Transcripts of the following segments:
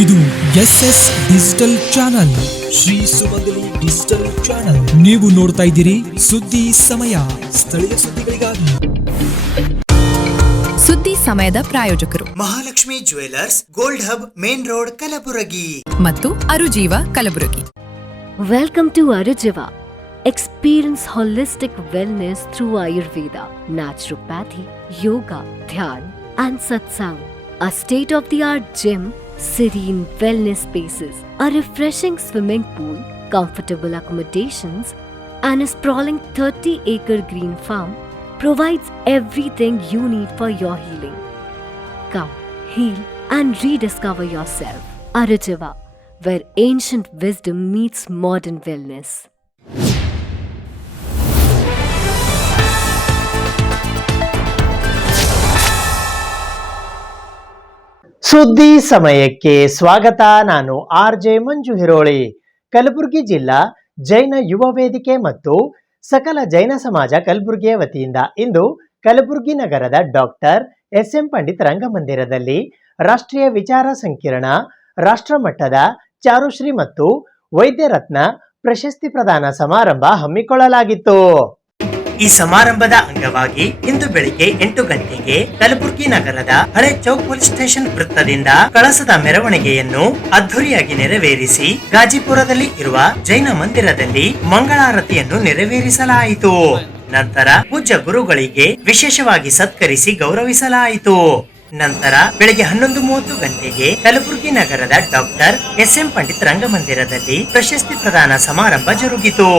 ಇದು SS digital channel, Shri ಸುಮಂಗಲಿ digital channel. ನೀವು ನೋಡ್ತಾ ಇದ್ದೀರಿ ಸುದ್ದಿ ಸಮಯ, ಸ್ಥಳೀಯ ಸುದ್ದಿಗಳಿಗಾಗಿ. ಸುದ್ದಿ ಸಮಯದ ಪ್ರಾಯೋಜಕರು Mahalakshmi jewellers, gold hub, main road, Kalaburagi ಮತ್ತು ಅರುಜೀವ Kalaburagi. Welcome to Arujiva. Experience holistic wellness through Ayurveda, naturopathy, yoga, dhyan and satsang. A state-of-the-art gym, serene wellness spaces, a refreshing swimming pool, comfortable accommodations and a sprawling 30-acre green farm provides everything you need for your healing. Come, heal and rediscover yourself. Arujiva, where ancient wisdom meets modern wellness. ಸುದ್ದಿ ಸಮಯಕ್ಕೆ ಸ್ವಾಗತ. ನಾನು RJ ಮಂಜು ಹಿರೋಳಿ. ಕಲಬುರಗಿ ಜಿಲ್ಲಾ ಜೈನ ಯುವ ವೇದಿಕೆ ಮತ್ತು ಸಕಲ ಜೈನ ಸಮಾಜ ಕಲಬುರಗಿಯ ವತಿಯಿಂದ ಇಂದು ಕಲಬುರಗಿ ನಗರದ ಡಾಕ್ಟರ್ SM ಪಂಡಿತ್ ರಂಗಮಂದಿರದಲ್ಲಿ ರಾಷ್ಟ್ರೀಯ ವಿಚಾರ ಸಂಕಿರಣ ರಾಷ್ಟ್ರಮಟ್ಟದ ಚಾರುಶ್ರೀ ಮತ್ತು ವೈದ್ಯ ರತ್ನ ಪ್ರಶಸ್ತಿ ಪ್ರದಾನ ಸಮಾರಂಭ ಹಮ್ಮಿಕೊಳ್ಳಲಾಗಿತ್ತು. ಈ ಸಮಾರಂಭದ ಅಂಗವಾಗಿ ಇಂದು ಬೆಳಿಗ್ಗೆ 8 ಗಂಟೆಗೆ ಕಲಬುರಗಿ ನಗರದ ಹಳೆ ಚೌಕ್ ಪೊಲೀಸ್ ಸ್ಟೇಷನ್ ವೃತ್ತದಿಂದ ಕಳಸದ ಮೆರವಣಿಗೆಯನ್ನು ಅದ್ದೂರಿಯಾಗಿ ನೆರವೇರಿಸಿ ಗಾಜಿಪುರದಲ್ಲಿ ಇರುವ ಜೈನ ಮಂದಿರದಲ್ಲಿ ಮಂಗಳಾರತಿಯನ್ನು ನೆರವೇರಿಸಲಾಯಿತು. ನಂತರ ಪೂಜ್ಯ ಗುರುಗಳಿಗೆ ವಿಶೇಷವಾಗಿ ಸತ್ಕರಿಸಿ ಗೌರವಿಸಲಾಯಿತು. ನಂತರ ಬೆಳಗ್ಗೆ 11:30 ಗಂಟೆಗೆ ಕಲಬುರಗಿ ನಗರದ ಡಾಕ್ಟರ್ SM ಪಂಡಿತ್ ರಂಗಮಂದಿರದಲ್ಲಿ ಪ್ರಶಸ್ತಿ ಪ್ರದಾನ ಸಮಾರಂಭ ಜರುಗಿತು.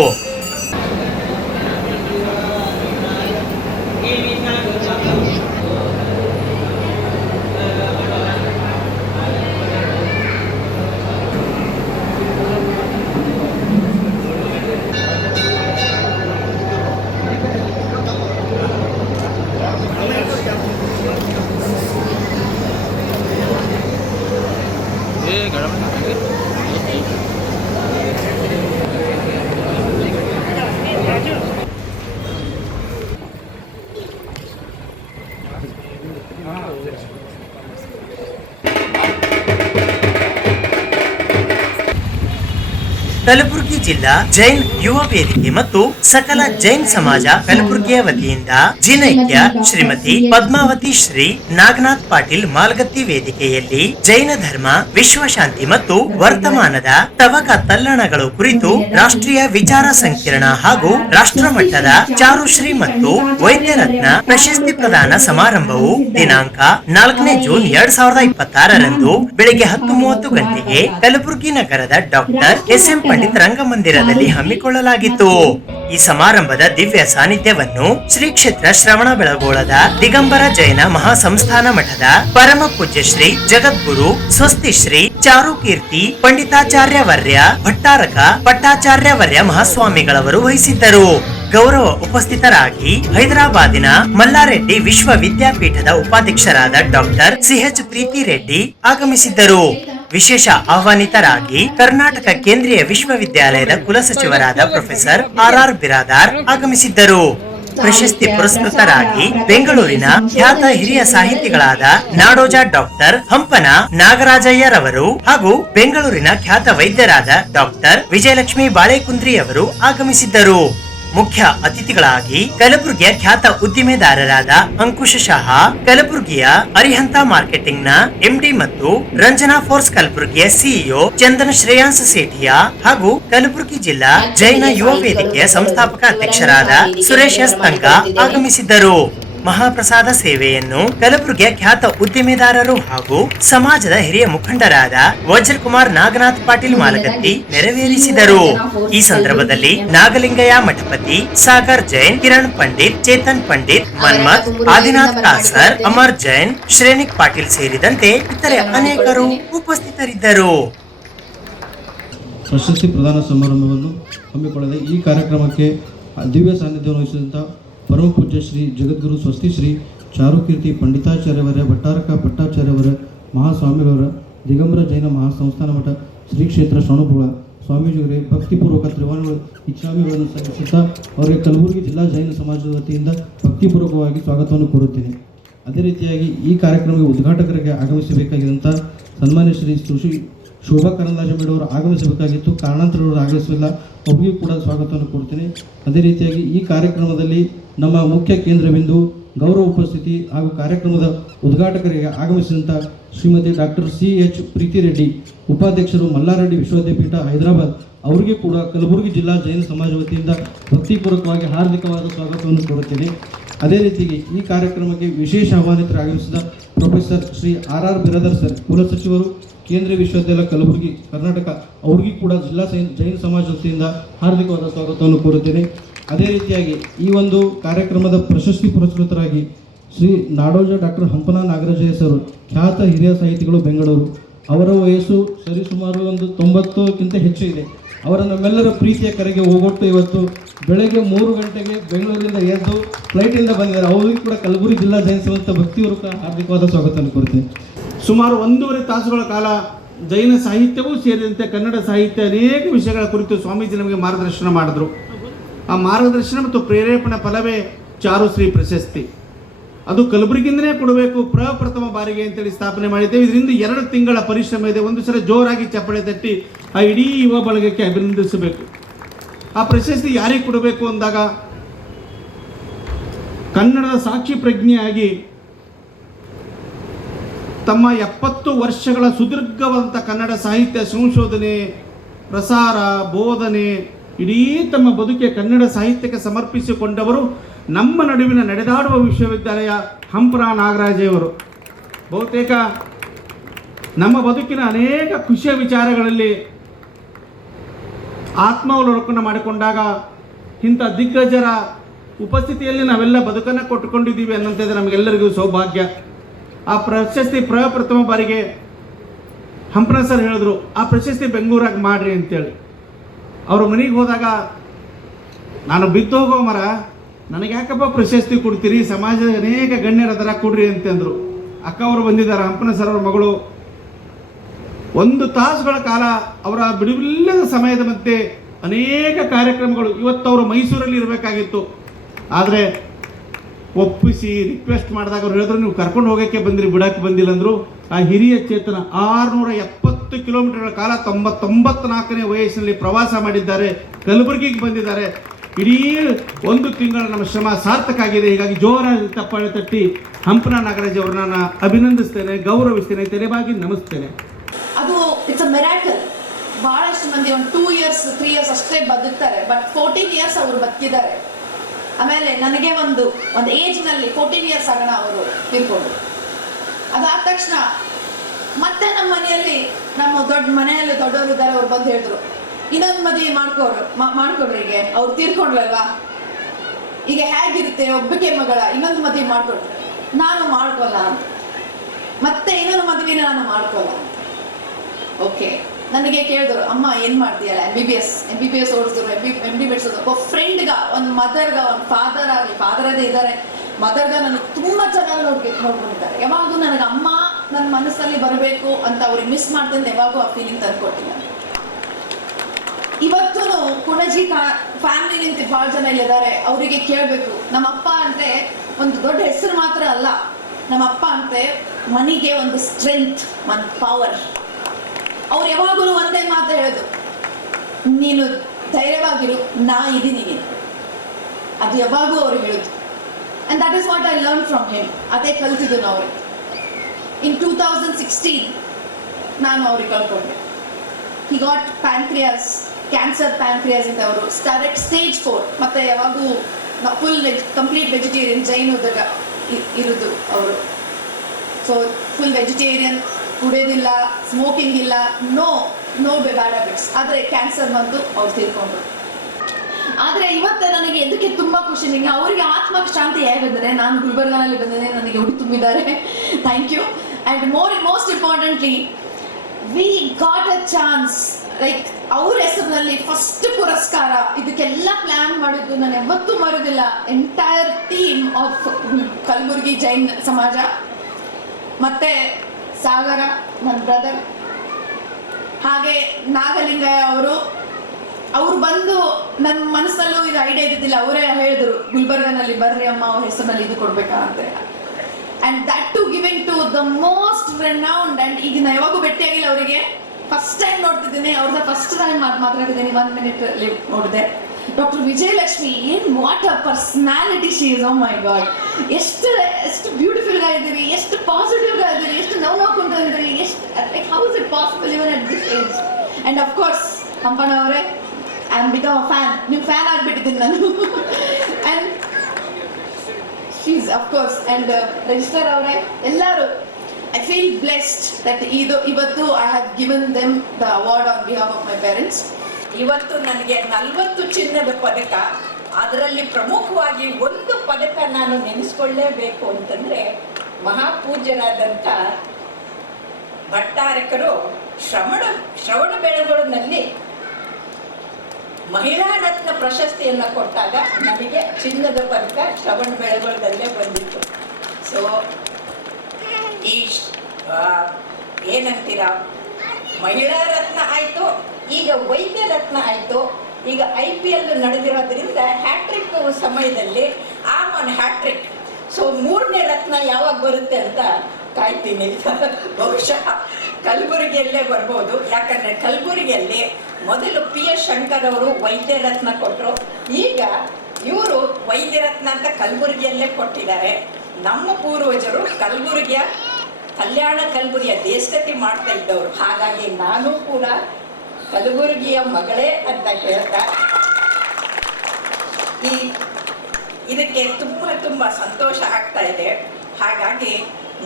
ಕಲಬುರಗಿ ಜಿಲ್ಲಾ ಜೈನ್ ಯುವ ವೇದಿಕೆ ಮತ್ತು ಸಕಲ ಜೈನ್ ಸಮಾಜ ಕಲಬುರಗಿಯ ವತಿಯಿಂದ ಜಿನೈಕ್ಯ ಶ್ರೀಮತಿ ಪದ್ಮಾವತಿ ಶ್ರೀ ನಾಗನಾಥ್ ಪಾಟೀಲ್ ಮಾಲ್ಗತ್ತಿ ವೇದಿಕೆಯಲ್ಲಿ ಜೈನ ಧರ್ಮ, ವಿಶ್ವಶಾಂತಿ ಮತ್ತು ವರ್ತಮಾನದ ತವಕ ತಲ್ಲಣಗಳು ಕುರಿತು ರಾಷ್ಟ್ರೀಯ ವಿಚಾರ ಸಂಕಿರಣ ಹಾಗೂ ರಾಷ್ಟ್ರಮಟ್ಟದ ಚಾರುಶ್ರೀ ಮತ್ತು ವೈದ್ಯ ರತ್ನ ಪ್ರಶಸ್ತಿ ಪ್ರದಾನ ಸಮಾರಂಭವು ದಿನಾಂಕ 4ನೇ ಜೂನ್ 2026ರಂದು ಬೆಳಿಗ್ಗೆ 10:30 ಗಂಟೆಗೆ ಕಲಬುರಗಿ ನಗರದ ಡಾಕ್ಟರ್ SM ಪಂಡಿತ್ ರಂಗಮಂದಿರದಲ್ಲಿ ಹಮ್ಮಿಕೊಳ್ಳಲಾಗಿತ್ತು. ಈ ಸಮಾರಂಭದ ದಿವ್ಯ ಸಾನ್ನಿಧ್ಯವನ್ನು ಶ್ರೀ ಕ್ಷೇತ್ರ ಶ್ರವಣ ಬೆಳಗೋಳದ ದಿಗಂಬರ ಜೈನ ಮಹಾಸಂಸ್ಥಾನ ಮಠದ ಪರಮ ಪೂಜ್ಯ ಶ್ರೀ ಜಗದ್ಗುರು ಸ್ವಸ್ತಿ ಶ್ರೀ ಚಾರುಕೀರ್ತಿ ಪಂಡಿತಾಚಾರ್ಯವರ್ಯ ಭಟ್ಟಾರಕ ಪಟ್ಟಾಚಾರ್ಯವರ್ಯ ಮಹಾಸ್ವಾಮಿಗಳವರು ವಹಿಸಿದ್ದರು. ಗೌರವ ಉಪಸ್ಥಿತರಾಗಿ ಹೈದರಾಬಾದಿನ ಮಲ್ಲಾರೆಡ್ಡಿ ವಿಶ್ವವಿದ್ಯಾಪೀಠದ ಉಪಾಧ್ಯಕ್ಷರಾದ ಡಾಕ್ಟರ್ CH ಪ್ರೀತಿ ರೆಡ್ಡಿ ಆಗಮಿಸಿದ್ದರು. ವಿಶೇಷ ಆಹ್ವಾನಿತರಾಗಿ ಕರ್ನಾಟಕ ಕೇಂದ್ರೀಯ ವಿಶ್ವವಿದ್ಯಾಲಯದ ಕುಲಸಚಿವರಾದ ಪ್ರೊಫೆಸರ್ RR ಬಿರಾದಾರ್ ಆಗಮಿಸಿದ್ದರು. ಪ್ರಶಸ್ತಿ ಪುರಸ್ಕೃತರಾಗಿ ಬೆಂಗಳೂರಿನ ಖ್ಯಾತ ಹಿರಿಯ ಸಾಹಿತಿಗಳಾದ ನಾಡೋಜ ಡಾಕ್ಟರ್ ಹಂಪನ ನಾಗರಾಜಯ್ಯರವರು ಹಾಗೂ ಬೆಂಗಳೂರಿನ ಖ್ಯಾತ ವೈದ್ಯರಾದ ಡಾಕ್ಟರ್ ವಿಜಯಲಕ್ಷ್ಮಿ ಬಾಳೆಕುಂದ್ರಿಯವರು ಆಗಮಿಸಿದ್ದರು. ಮುಖ್ಯ ಅತಿಥಿಗಳಾಗಿ ಕಲಬುರಗಿಯ ಖ್ಯಾತ ಉದ್ದಿಮೆದಾರರಾದ ಅಂಕುಶ ಶಹಾ, ಕಲಬುರಗಿಯ ಅರಿಹಂತ ಮಾರ್ಕೆಟಿಂಗ್ ನ MD ಮತ್ತು ರಂಜನಾ ಫೋರ್ಸ್ ಕಲಬುರಗಿಯ CEO ಚಂದನ್ ಶ್ರೇಯಾಂಸ್ ಸೇಠಿಯಾ ಹಾಗೂ ಕಲಬುರಗಿ ಜಿಲ್ಲಾ ಜೈನ ಯುವ ವೇದಿಕೆಯ ಸಂಸ್ಥಾಪಕ ಅಧ್ಯಕ್ಷರಾದ ಸುರೇಶ್ S ತಂಗ ಆಗಮಿಸಿದ್ದರು. ಮಹಾಪ್ರಸಾದ ಸೇವೆಯನ್ನು ಕಲಬುರಗಿಯ ಖ್ಯಾತ ಉದ್ದಿಮೆದಾರರು ಹಾಗೂ ಸಮಾಜದ ಹಿರಿಯ ಮುಖಂಡರಾದ ವಜ್ರಕುಮಾರ್ ನಾಗನಾಥ್ ಪಾಟೀಲ್ ಮಾಲಗತ್ತಿ ನೆರವೇರಿಸಿದರು. ಈ ಸಂದರ್ಭದಲ್ಲಿ ನಾಗಲಿಂಗಯ್ಯ ಮಠಪತಿ, ಸಾಗರ್ ಜೈನ್, ಕಿರಣ್ ಪಂಡಿತ್, ಚೇತನ್ ಪಂಡಿತ್, ಮನ್ಮಥ್, ಆದಿನಾಥ್ ಕಾಸರ್, ಅಮರ್ ಜೈನ್, ಶ್ರೇನಿಕ್ ಪಾಟೀಲ್ ಸೇರಿದಂತೆ ಇತರೆ ಅನೇಕರು ಉಪಸ್ಥಿತರಿದ್ದರು. ಪ್ರಶಸ್ತಿ ಪ್ರದಾನ ಸಮಾರಂಭವನ್ನು ಹಮ್ಮಿಕೊಳ್ಳದ ಈ ಕಾರ್ಯಕ್ರಮಕ್ಕೆ ದಿವ್ಯ ಸಾನ್ನಿಧ್ಯವನ್ನು ವಹಿಸಿದಂಥ ಪರಮ ಪೂಜ್ಯ ಶ್ರೀ ಜಗದ್ಗುರು ಸ್ವಸ್ತಿ ಶ್ರೀ ಚಾರುಕೀರ್ತಿ ಪಂಡಿತಾಚಾರ್ಯವರ ಭಟ್ಟಾರಕ ಪಟ್ಟಾಚಾರ್ಯವರ ಮಹಾಸ್ವಾಮಿಗಳವರ ದಿಗಂಬರ ಜೈನ ಮಹಾಸಂಸ್ಥಾನ ಮಠ ಶ್ರೀ ಕ್ಷೇತ್ರ ಶ್ರವಣಬೆಳಗೊಳ ಸ್ವಾಮೀಜಿಯವರಿಗೆ ಭಕ್ತಿಪೂರ್ವಕ ತ್ರಿವಾಣಿಗಳು ಇಚ್ಛಾಮಿಗಳನ್ನು ಸಲ್ಲಿಸುತ್ತಾ ಅವರಿಗೆ ಕಲಬುರಗಿ ಜಿಲ್ಲಾ ಜೈನ ಸಮಾಜದ ವತಿಯಿಂದ ಭಕ್ತಿಪೂರ್ವಕವಾಗಿ ಸ್ವಾಗತವನ್ನು ಕೋರುತ್ತೇನೆ. ಅದೇ ರೀತಿಯಾಗಿ ಈ ಕಾರ್ಯಕ್ರಮಕ್ಕೆ ಉದ್ಘಾಟಕರಿಗೆ ಆಗಮಿಸಬೇಕಾಗಿದ್ದಂಥ ಸನ್ಮಾನ್ಯ ಶ್ರೀ ಶೋಭಾ ಕರಂದ್ಲಾಜೆ ಮೇಡಮ್ ಅವರು ಆಗಮಿಸಬೇಕಾಗಿತ್ತು, ಕಾರಣಾಂತರವರು ಆಗಮಿಸಲಿಲ್ಲ. ಒಬ್ಬರಿಗೂ ಕೂಡ ಸ್ವಾಗತವನ್ನು ಕೊಡ್ತೀನಿ. ಅದೇ ರೀತಿಯಾಗಿ ಈ ಕಾರ್ಯಕ್ರಮದಲ್ಲಿ ನಮ್ಮ ಮುಖ್ಯ ಕೇಂದ್ರ ಬಿಂದು ಗೌರವ ಉಪಸ್ಥಿತಿ ಹಾಗೂ ಕಾರ್ಯಕ್ರಮದ ಉದ್ಘಾಟಕರಿಗೆ ಆಗಮಿಸಿದಂಥ ಶ್ರೀಮತಿ ಡಾಕ್ಟರ್ CH ಪ್ರೀತಿ ರೆಡ್ಡಿ, ಉಪಾಧ್ಯಕ್ಷರು ಮಲ್ಲಾರೆಡ್ಡಿ ವಿಶ್ವವಿದ್ಯಾಪೀಠ ಹೈದರಾಬಾದ್, ಅವರಿಗೆ ಕೂಡ ಕಲಬುರಗಿ ಜಿಲ್ಲಾ ಜೈನ ಸಮಾಜ ವತಿಯಿಂದ ಭಕ್ತಿಪೂರ್ವಕವಾಗಿ ಹಾರ್ದಿಕವಾದ ಸ್ವಾಗತವನ್ನು ಕೋರುತ್ತೇನೆ. ಅದೇ ರೀತಿಗೆ ಈ ಕಾರ್ಯಕ್ರಮಕ್ಕೆ ವಿಶೇಷ ಆಹ್ವಾನಿತರು ಆಗಮಿಸಿದ professor Shri RR Biradar sir, ಕುಲಸಚಿವರು, ಕೇಂದ್ರೀಯ ವಿಶ್ವವಿದ್ಯಾಲಯ ಕಲಬುರಗಿ ಕರ್ನಾಟಕ, ಅವ್ರಿಗೂ ಕೂಡ ಜಿಲ್ಲಾ ಜೈನ ಸಮಾಜ ವತಿಯಿಂದ ಹಾರ್ದಿಕವಾದ ಸ್ವಾಗತವನ್ನು ಕೋರುತ್ತೇನೆ. ಅದೇ ರೀತಿಯಾಗಿ ಈ ಒಂದು ಕಾರ್ಯಕ್ರಮದ ಪ್ರಶಸ್ತಿ ಪುರಸ್ಕೃತರಾಗಿ ಶ್ರೀ ನಾಡೋಜ ಡಾಕ್ಟರ್ ಹಂಪನಾ ನಾಗರಾಜಯ್ಯ ಸರ್, ಖ್ಯಾತ ಹಿರಿಯ ಸಾಹಿತಿಗಳು, ಬೆಂಗಳೂರು. ಅವರ ವಯಸ್ಸು ಸರಿಸುಮಾರು ಒಂದು 90ಕ್ಕಿಂತ ಹೆಚ್ಚು ಇದೆ. ಅವರ ನಮ್ಮೆಲ್ಲರ ಪ್ರೀತಿಯ ಕರೆಗೆ ಹೋಗೊಟ್ಟು ಇವತ್ತು ಬೆಳಗ್ಗೆ 3 ಗಂಟೆಗೆ ಬೆಂಗಳೂರಿನಿಂದ ಎದ್ದು ಫ್ಲೈಟಿಂದ ಬಂದಿದ್ದಾರೆ. ಅವರಿಗೂ ಕೂಡ ಕಲಬುರಗಿ ಜಿಲ್ಲಾ ಜೈನ ಸಮಾಜದ ಭಕ್ತಿಪೂರ್ವಕ ಹಾರ್ದಿಕವಾದ ಸ್ವಾಗತವನ್ನು ಕೊಡ್ತೀನಿ. ಸುಮಾರು 1.5 ತಾಸುಗಳ ಕಾಲ ಜೈನ ಸಾಹಿತ್ಯವೂ ಸೇರಿದಂತೆ ಕನ್ನಡ ಸಾಹಿತ್ಯ ಅನೇಕ ವಿಷಯಗಳ ಕುರಿತು ಸ್ವಾಮೀಜಿ ನಮಗೆ ಮಾರ್ಗದರ್ಶನ ಮಾಡಿದ್ರು. ಆ ಮಾರ್ಗದರ್ಶನ ಮತ್ತು ಪ್ರೇರೇಪಣೆ ಫಲವೇ ಚಾರುಶ್ರೀ ಪ್ರಶಸ್ತಿ. ಅದು ಕಲಬುರಗಿಯಿಂದನೇ ಕೊಡಬೇಕು, ಪ್ರಪ್ರಥಮ ಬಾರಿಗೆ ಅಂತೇಳಿ ಸ್ಥಾಪನೆ ಮಾಡಿದ್ದೇವೆ. ಇದರಿಂದ 2 ತಿಂಗಳ ಪರಿಶ್ರಮ ಇದೆ. ಒಂದು ಸಲ ಜೋರಾಗಿ ಚಪ್ಪಳೆ ತಟ್ಟಿ ಆ ಇಡೀ ಯುವ ಬಳಗಕ್ಕೆ ಅಭಿನಂದಿಸಬೇಕು. ಆ ಪ್ರಶಸ್ತಿ ಯಾರಿಗೆ ಕೊಡಬೇಕು ಅಂದಾಗ ಕನ್ನಡದ ಸಾಕ್ಷಿ ಪ್ರಜ್ಞೆಯಾಗಿ ತಮ್ಮ 70 ವರ್ಷಗಳ ಸುದೀರ್ಘವಾದಂಥ ಕನ್ನಡ ಸಾಹಿತ್ಯ ಸಂಶೋಧನೆ, ಪ್ರಸಾರ, ಬೋಧನೆ, ಇಡೀ ತಮ್ಮ ಬದುಕಿಗೆ ಕನ್ನಡ ಸಾಹಿತ್ಯಕ್ಕೆ ಸಮರ್ಪಿಸಿಕೊಂಡವರು ನಮ್ಮ ನಡುವಿನ ನಡೆದಾಡುವ ವಿಶ್ವವಿದ್ಯಾಲಯ ಹಂಪನಾ ನಾಗರಾಜಯ್ಯವರು. ಬಹುತೇಕ ನಮ್ಮ ಬದುಕಿನ ಅನೇಕ ಖುಷಿಯ ವಿಚಾರಗಳಲ್ಲಿ ಆತ್ಮಾವಲೋಕನ ಮಾಡಿಕೊಂಡಾಗ ಇಂಥ ದಿಗ್ಗಜರ ಉಪಸ್ಥಿತಿಯಲ್ಲಿ ನಾವೆಲ್ಲ ಬದುಕನ್ನು ಕೊಟ್ಟುಕೊಂಡಿದ್ದೀವಿ ಅನ್ನೋಂಥದ್ದು ನಮಗೆಲ್ಲರಿಗೂ ಸೌಭಾಗ್ಯ. ಆ ಪ್ರಶಸ್ತಿ ಪ್ರಪ್ರಥಮ ಬಾರಿಗೆ ಹಂಪನಾ ಸರ್ ಹೇಳಿದ್ರು, ಆ ಪ್ರಶಸ್ತಿ ಬೆಂಗಳೂರಾಗ ಮಾಡ್ರಿ ಅಂತೇಳಿ. ಅವ್ರ ಮನೆಗೆ ಹೋದಾಗ ನಾನು ಬಿದ್ದು ಹೋಗೋ ಮರ, ನನಗೆ ಯಾಕಪ್ಪ ಪ್ರಶಸ್ತಿ ಕೊಡ್ತೀರಿ, ಸಮಾಜದ ಅನೇಕ ಗಣ್ಯರ ಥರ ಕೊಡ್ರಿ ಅಂತಂದರು. ಅಕ್ಕ ಅವರು ಬಂದಿದ್ದಾರೆ, ಹಂಪನಾ ಸರ್ ಅವರ ಮಗಳು. 1 ತಾಸುಗಳ ಕಾಲ ಅವರ ಬಿಡುವಿಲ್ಲದ ಸಮಯದ ಮಧ್ಯೆ ಅನೇಕ ಕಾರ್ಯಕ್ರಮಗಳು. ಇವತ್ತು ಅವರು ಮೈಸೂರಲ್ಲಿ ಇರಬೇಕಾಗಿತ್ತು, ಆದರೆ ಒಪ್ಪಿಸಿ ರಿಕ್ವೆಸ್ಟ್ ಮಾಡಿದಾಗ ಅವ್ರು ಹೇಳಿದ್ರು, ನೀವು ಕರ್ಕೊಂಡು ಹೋಗೋಕ್ಕೆ ಬಂದಿರಿ, ಬಿಡೋಕ್ಕೆ ಬಂದಿಲ್ಲ ಅಂದರು. ಆ ಹಿರಿಯ ಚೇತನ 670 ಕಿಲೋಮೀಟರ್ಗಳ ಕಾಲ 94ನೇ ವಯಸ್ಸಿನಲ್ಲಿ ಪ್ರವಾಸ ಮಾಡಿದ್ದಾರೆ, ಕಲಬುರಗಿಗೆ ಬಂದಿದ್ದಾರೆ. ಇಡೀ 1 ತಿಂಗಳ ನಮ್ಮ ಶ್ರಮ ಸಾರ್ಥಕ ಆಗಿದೆ. ಹೀಗಾಗಿ ಜೋರಾಗಿ ತಪ್ಪಾಳೆ ತಟ್ಟಿ ಹಂಪನಾ ನಾಗರಾಜ್ ಅವ್ರನ್ನ ನಾನು ಅಭಿನಂದಿಸ್ತೇನೆ, ಗೌರವಿಸ್ತೇನೆ, ತೆರೆಬಾಗಿ ನಮಿಸ್ತೇನೆ. ಅದು ಇಟ್ಸ್ ಅ ಮಿರಾಕಲ್. ಬಹಳಷ್ಟು ಮಂದಿ ಒಂದು 2 ಇಯರ್ಸ್ 3 ಇಯರ್ಸ್ ಅಷ್ಟೇ ಬದುಕ್ತಾರೆ, ಬಟ್ 14 ಇಯರ್ಸ್ ಅವರು ಬದುಕಿದ್ದಾರೆ. ಆಮೇಲೆ ನನಗೆ ಒಂದು ಏಜ್ನಲ್ಲಿ 14 ಇಯರ್ಸ್ ಆಗೋಣ ಅವರು ತೀರ್ಕೊಂಡು. ಅದಾದ ತಕ್ಷಣ ಮತ್ತೆ ನಮ್ಮ ಮನೆಯಲ್ಲಿ, ನಮ್ಮ ಮನೆಯಲ್ಲಿ ದೊಡ್ಡವರು ಇದ್ದಾರೆ, ಅವ್ರು ಬಂದು ಹೇಳಿದ್ರು, ಇನ್ನೊಂದು ಮದುವೆ ಮಾಡ್ಕೊಡ್ರಿ, ಈಗ ಅವ್ರು ತೀರ್ಕೊಂಡ್ರಲ್ವಾ, ಈಗ ಹೇಗಿರುತ್ತೆ ಒಬ್ಬಕ್ಕೆ ಮಗಳ, ಇನ್ನೊಂದು ಮದುವೆ ಮಾಡ್ಕೊಡ್ರಿ. ನಾನು ಮಾಡ್ಕೊಲ್ಲ ಅಂತ, ಮತ್ತೆ ಇನ್ನೊಂದು ಮದುವೆ ನಾನು ಮಾಡ್ಕೊಲ್ಲ. ಓಕೆ, ನನಗೆ ಕೇಳಿದ್ರು, ಅಮ್ಮ ಏನು ಮಾಡ್ತೀಯಲ್ಲ, MBBS ಓಡಿಸಿದ್ರು, MD ಬಿಡಿಸಿದ್ರು. ಒಬ್ಬ ಫ್ರೆಂಡ್ಗ, ಒಂದು ಮದರ್ಗ, ಒಂದು ಫಾದರ್ ಆಗಲಿ, ಫಾದರ್ ಅದೇ ಇದ್ದಾರೆ, ಮದರ್ಗ ನನಗೆ ತುಂಬ ಚೆನ್ನಾಗಿ ನೋಡ್ಕೊಂಡಿದ್ದಾರೆ. ಯಾವಾಗೂ ನನಗೆ ಅಮ್ಮ ನನ್ನ ಮನಸ್ಸಲ್ಲಿ ಬರಬೇಕು ಅಂತ ಅವ್ರಿಗೆ ಮಿಸ್ ಮಾಡ್ತಂದು ಯಾವಾಗೂ ಆ ಫೀಲಿಂಗ್ ತಂದುಕೊಟ್ಟಿಲ್ಲ. ಇವತ್ತು ಕುಣಜಿ ಫ್ಯಾಮಿಲಿ ನಿಂತು ಭಾಳ ಜನ ಇಲ್ಲಿದ್ದಾರೆ, ಅವರಿಗೆ ಕೇಳಬೇಕು, ನಮ್ಮಪ್ಪ ಅಂದರೆ ಒಂದು ದೊಡ್ಡ ಹೆಸರು ಮಾತ್ರ ಅಲ್ಲ, ನಮ್ಮಪ್ಪ ಅಂತೆ ಮನೆಗೆ ಒಂದು ಸ್ಟ್ರೆಂತ್, ಒಂದು ಪವರ್. ಅವ್ರು ಯಾವಾಗಲೂ ಒಂದೇ ಮಾತು ಹೇಳೋದು, ನೀನು ಧೈರ್ಯವಾಗಿರು, ನಾ ಇದ್ದೀನಿ ನೀನು. ಅದು ಯಾವಾಗೂ ಅವ್ರು ಹೇಳೋದು. And that is what I learn from him. ಅದೇ ಕಲ್ತಿದ್ದು ನಾವು. ಇನ್ 2016 ನಾನು ಅವ್ರಿಗೆ ಕಳ್ಕೊಂಡೆ. He got pancreas, cancer pancreas ಇಂದ ಅವರು ಸ್ಟಾರ್ಟೆಡ್ ಸ್ಟೇಜ್ 4. ಮತ್ತು ಯಾವಾಗೂ ಫುಲ್ ಕಂಪ್ಲೀಟ್ ವೆಜಿಟೇರಿಯನ್, ಜೈನದಾಗ ಇರೋದು ಅವರು. ಸೊ ಫುಲ್ ವೆಜಿಟೇರಿಯನ್, ಕುಡಿಯೋದಿಲ್ಲ, ಸ್ಮೋಕಿಂಗ್ ಇಲ್ಲ, ನೋ ಬ್ಯಾಡ್ ಹ್ಯಾಬಿಟ್ಸ್. ಆದರೆ ಕ್ಯಾನ್ಸರ್ ಬಂದು ಅವ್ರು ತೀರ್ಕೊಂಡ್ರು. ಆದರೆ ಇವತ್ತು ನನಗೆ ಇದಕ್ಕೆ ತುಂಬ ಖುಷಿ. ನಿಮಗೆ ಅವರಿಗೆ ಆತ್ಮಕ್ಕೆ ಶಾಂತಿ ಹೇಗಿದ್ದಾರೆ. ನಾನು ಗುಲ್ಬರ್ಗಾನಲ್ಲಿ ಬಂದಿದ್ದೆ, ನನಗೆ ಹುಡಿ ತುಂಬಿದ್ದಾರೆ. Thank you. And most importantly, we got a chance. Like ಅವ್ರ ಹೆಸರಿನಲ್ಲಿ ಫಸ್ಟ್ ಪುರಸ್ಕಾರ. ಇದಕ್ಕೆಲ್ಲ ಪ್ಲ್ಯಾನ್ ಮಾಡಿದ್ದು ನಾನು ಯಾವತ್ತೂ ಮರೋದಿಲ್ಲ. Entire team of Kalaburagi Jain Samaj, ಮತ್ತು ಸಾಗರ ನನ್ನ ಬ್ರದರ್, ಹಾಗೆ ನಾಗಲಿಂಗಯ್ಯ ಅವರು ಬಂದು ನನ್ನ ಮನಸ್ಸಲ್ಲೂ ಇದು ಐಡಿಯಾ ಇದ್ದಿದ್ದಿಲ್ಲ. ಅವರೇ ಹೇಳಿದ್ರು, ಗುಲ್ಬರ್ಗಾನಲ್ಲಿ ಬರ್ರಿ ಅಮ್ಮ, ಅವ್ರ ಹೆಸರಿನಲ್ಲಿ ಇದು ಕೊಡ್ಬೇಕಾ ಅಂತ. And that to giving to the most renowned and ಈಗ ನಾ ಯಾವಾಗೂ ಭೇಟಿಯಾಗಿಲ್ಲ ಅವರಿಗೆ, ಫಸ್ಟ್ ಟೈಮ್ ನೋಡ್ತಿದ್ದೀನಿ ಅವ್ರದ್ದು, ಫಸ್ಟ್ ಟೈಮ್ ಮಾತಾಡ್ತಿದ್ದೀನಿ, 1 minute ನೋಡಿದೆ. ಡಾಕ್ಟರ್ ವಿಜಯಲಕ್ಷ್ಮಿ, ಏನ್ what a personality she is. Oh my god, ಎಷ್ಟು ಬ್ಯೂಟಿಫುಲ್ గా ಇದ್ದೀರಿ, ಎಷ್ಟು ಪಾಸಿಟಿವ್ గా ಇದ್ದೀರಿ, ಎಷ್ಟು ನೋಡ್ಕೊಂತ ಇದ್ದೀರಿ, ಎಷ್ಟು like how is it possible even at this age. And of course Hampanna ಅವರೇ, I am become a fan, ನಿಮ್ ಫ್ಯಾನ್ ಆಗ್ಬಿಟ್ಟಿದ್ದೀನಿ ನಾನು. And she is of course, and register ಅವರೇ, ಎಲ್ಲರೂ I feel blessed that ಇವತ್ತು I have given them the award on behalf of my parents. ಇವತ್ತು ನನಗೆ 40 ಚಿನ್ನದ ಪದಕ, ಅದರಲ್ಲಿ ಪ್ರಮುಖವಾಗಿ ಒಂದು ಪದಕ ನಾನು ನೆನೆಸ್ಕೊಳ್ಳೇಬೇಕು ಅಂತಂದರೆ, ಮಹಾಪೂಜ್ಯರಾದಂಥ ಭಟ್ಟಾರಕರು ಶ್ರವಣ ಬೆಳಗೊಳನಲ್ಲಿ ಮಹಿಳಾ ರತ್ನ ಪ್ರಶಸ್ತಿಯನ್ನು ಕೊಟ್ಟಾಗ ನನಗೆ ಚಿನ್ನದ ಪದಕ ಶ್ರವಣ ಬೆಳಗೊಳದಲ್ಲೇ ಬಂದಿತ್ತು. ಸೊ ಈ ಏನಂತೀರ, ಮಹಿಳಾ ರತ್ನ ಆಯಿತು, ಈಗ ವೈದ್ಯ ರತ್ನ ಆಯಿತು, ಈಗ IPL ನಡೆದಿರೋದ್ರಿಂದ ಹ್ಯಾಟ್ರಿಕ್ ಸಮಯದಲ್ಲಿ ಆ ಒಂದು ಹ್ಯಾಟ್ರಿಕ್. ಸೊ 3ನೇ ರತ್ನ ಯಾವಾಗ ಬರುತ್ತೆ ಅಂತ ಕಾಯ್ತೀನಿ. ಬಹುಶಃ ಕಲಬುರಗಿಯಲ್ಲೇ ಬರ್ಬೋದು, ಯಾಕಂದರೆ ಕಲಬುರಗಿಯಲ್ಲಿ ಮೊದಲು PS ಶಂಕರ್ ಅವರು ವೈದ್ಯ ರತ್ನ ಕೊಟ್ಟರು, ಈಗ ಇವರು ವೈದ್ಯ ರತ್ನ ಅಂತ ಕಲಬುರಗಿಯಲ್ಲೇ ಕೊಟ್ಟಿದ್ದಾರೆ. ನಮ್ಮ ಪೂರ್ವಜರು ಕಲ್ಬುರ್ಗಿಯ ದೇಶಗತಿ ಮಾಡ್ತಾ ಇದ್ದವರು, ಹಾಗಾಗಿ ನಾನು ಕೂಡ ಕಲಬುರಗಿಯ ಮಗಳೇ ಅಂತ ಹೇಳ್ತಾ ಇದಕ್ಕೆ ತುಂಬ ಸಂತೋಷ ಆಗ್ತಾ ಇದೆ. ಹಾಗಾಗಿ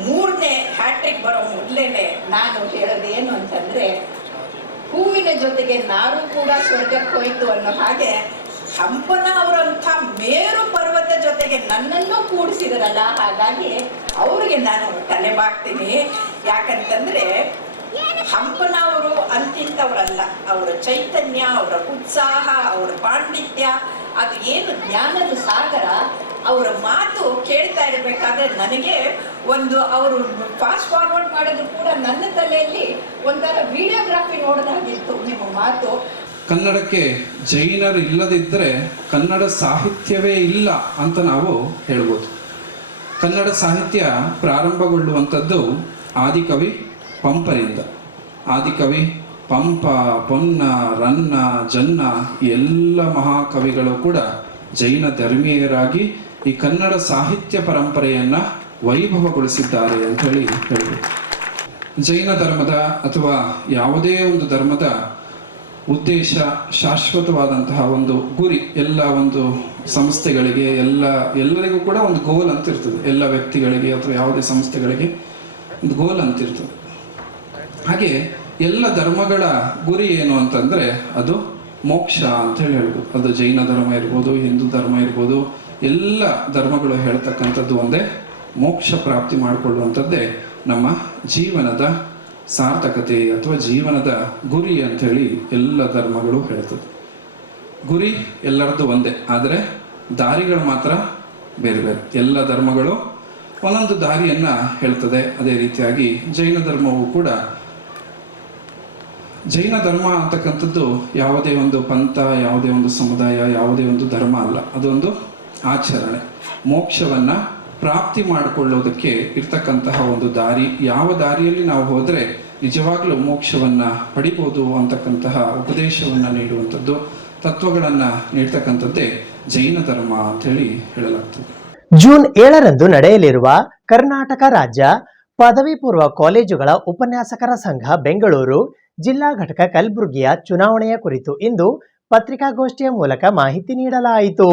3ನೇ ಹ್ಯಾಟ್ರಿಕ್ ಬರೋ ಮೊದಲೇನೆ ನಾನು ಹೇಳೋದೇನು ಅಂತಂದರೆ, ಹೂವಿನ ಜೊತೆಗೆ ನಾರು ಕೂಡ ಸ್ವರ್ಗಕ್ಕೆ ಹೋಯಿತು ಅನ್ನೋ ಹಾಗೆ ಹಂಪನ ಅವರಂಥ ಮೇರು ಪರ್ವತ ಜೊತೆಗೆ ನನ್ನನ್ನು ಕೂಡಿಸಿದರಲ್ಲ, ಹಾಗಾಗಿ ಅವರಿಗೆ ನಾನು ತಲೆ ಬಾಗ್ತೀನಿ. ಯಾಕಂತಂದರೆ ಹಂಪನ ಅವರು ಅಂತಿಂತವರಲ್ಲ, ಅವರ ಚೈತನ್ಯ, ಅವರ ಉತ್ಸಾಹ, ಅವರ ಪಾಂಡಿತ್ಯ, ಅದು ಏನು ಜ್ಞಾನದ ಸಾಗರ. ಅವರ ಮಾತು ಕೇಳ್ತಾ ಇರಬೇಕಾದ್ರೆ ನನಗೆ ಅವರು ಫಾಸ್ಟ್ ಫಾರ್ವರ್ಡ್ ಮಾಡೋದು ಕೂಡ ನನ್ನ ತಲೆಯಲ್ಲಿ ಒಂಥರ ವಿಡಿಯೋಗ್ರಾಫಿ ನೋಡೋದಾಗಿತ್ತು ನಿಮ್ಮ ಮಾತು. ಕನ್ನಡಕ್ಕೆ ಜೈನರು ಇಲ್ಲದಿದ್ದರೆ ಕನ್ನಡ ಸಾಹಿತ್ಯವೇ ಇಲ್ಲ ಅಂತ ನಾವು ಹೇಳ್ಬೋದು. ಕನ್ನಡ ಸಾಹಿತ್ಯ ಪ್ರಾರಂಭಗೊಳ್ಳುವಂಥದ್ದು ಆದಿಕವಿ ಪಂಪನಿಂದ. ಆದಿಕವಿ ಪಂಪ, ಪೊನ್ನ, ರನ್ನ, ಜನ್ನ ಎಲ್ಲ ಮಹಾಕವಿಗಳು ಕೂಡ ಜೈನ ಧರ್ಮೀಯರಾಗಿ ಈ ಕನ್ನಡ ಸಾಹಿತ್ಯ ಪರಂಪರೆಯನ್ನು ವೈಭವಗೊಳಿಸಿದ್ದಾರೆ ಅಂತ ಹೇಳಿ ಹೇಳ್ಬೋದು. ಜೈನ ಧರ್ಮದ ಅಥವಾ ಯಾವುದೇ ಒಂದು ಧರ್ಮದ ಉದ್ದೇಶ, ಶಾಶ್ವತವಾದಂತಹ ಒಂದು ಗುರಿ, ಎಲ್ಲ ಒಂದು ಸಂಸ್ಥೆಗಳಿಗೆ ಎಲ್ಲರಿಗೂ ಕೂಡ ಒಂದು ಗೋಲ್ ಅಂತ ಇರ್ತದೆ. ಎಲ್ಲ ವ್ಯಕ್ತಿಗಳಿಗೆ ಅಥವಾ ಯಾವುದೇ ಸಂಸ್ಥೆಗಳಿಗೆ ಒಂದು ಗೋಲ್ ಅಂತ ಇರ್ತದೆ. ಹಾಗೆ ಎಲ್ಲ ಧರ್ಮಗಳ ಗುರಿ ಏನು ಅಂತಂದರೆ ಅದು ಮೋಕ್ಷ ಅಂತ ಹೇಳಿ ಹೇಳ್ಬೋದು. ಅದು ಜೈನ ಧರ್ಮ ಇರ್ಬೋದು, ಹಿಂದೂ ಧರ್ಮ ಇರ್ಬೋದು, ಎಲ್ಲ ಧರ್ಮಗಳು ಹೇಳ್ತಕ್ಕಂಥದ್ದು ಒಂದೇ, ಮೋಕ್ಷ ಪ್ರಾಪ್ತಿ ಮಾಡಿಕೊಳ್ಳುವಂಥದ್ದೇ ನಮ್ಮ ಜೀವನದ ಸಾರ್ಥಕತೆ ಅಥವಾ ಜೀವನದ ಗುರಿ ಅಂಥೇಳಿ ಎಲ್ಲ ಧರ್ಮಗಳು ಹೇಳ್ತದೆ. ಗುರಿ ಎಲ್ಲರದ್ದು ಒಂದೇ, ಆದರೆ ದಾರಿಗಳು ಮಾತ್ರ ಬೇರೆ ಬೇರೆ. ಎಲ್ಲ ಧರ್ಮಗಳು ಒಂದೊಂದು ದಾರಿಯನ್ನು ಹೇಳ್ತದೆ. ಅದೇ ರೀತಿಯಾಗಿ ಜೈನ ಧರ್ಮವು ಕೂಡ, ಜೈನ ಧರ್ಮ ಅಂತಕ್ಕಂಥದ್ದು ಯಾವುದೇ ಒಂದು ಪಂಥ, ಯಾವುದೇ ಒಂದು ಸಮುದಾಯ, ಯಾವುದೇ ಒಂದು ಧರ್ಮ ಅಲ್ಲ. ಅದೊಂದು ಆಚರಣೆ. ಮೋಕ್ಷವನ್ನು ಪ್ರಾಪ್ತಿ ಮಾಡಿಕೊಳ್ಳೋದಕ್ಕೆ ಇರ್ತಕ್ಕಂತಹ ಒಂದು ದಾರಿ. ಯಾವ ದಾರಿಯಲ್ಲಿ ನಾವು ಹೋದರೆ ನಿಜವಾಗ್ಲೂ ಮೋಕ್ಷವನ್ನು ಪಡಿಬೋದು ಅಂತಕ್ಕಂತಹ ಉಪದೇಶವನ್ನು ನೀಡುವಂಥದ್ದು, ತತ್ವಗಳನ್ನು ನೀಡ್ತಕ್ಕಂಥದ್ದೇ ಜೈನ ಧರ್ಮ ಅಂಥೇಳಿ ಹೇಳಲಾಗ್ತದೆ. ಜೂನ್ 7ರಂದು ನಡೆಯಲಿರುವ ಕರ್ನಾಟಕ ರಾಜ್ಯ ಪದವಿ ಪೂರ್ವ ಕಾಲೇಜುಗಳ ಉಪನ್ಯಾಸಕರ ಸಂಘ ಬೆಂಗಳೂರು ಜಿಲ್ಲಾ ಘಟಕ ಕಲಬುರಗಿಯ ಚುನಾವಣೆಯ ಕುರಿತು ಇಂದು ಪತ್ರಿಕಾಗೋಷ್ಠಿಯ ಮೂಲಕ ಮಾಹಿತಿ ನೀಡಲಾಯಿತು.